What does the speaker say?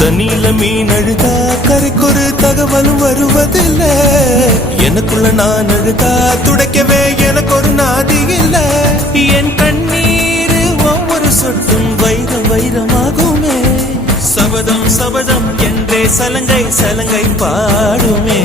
தண்ணியில மீன் அழுதா கரைக்கொரு தகவலும் வருவதில்ல. எனக்குள்ள நான் அழுதா துடைக்கவே எனக்கு ஒரு நாதி இல்ல. என் கண்ணீர் ஒவ்வொரு சொட்டும் வைரம் வைரமாகுமே. சபதம் சபதம் என்றே சலங்கை சலங்கை பாடுமே.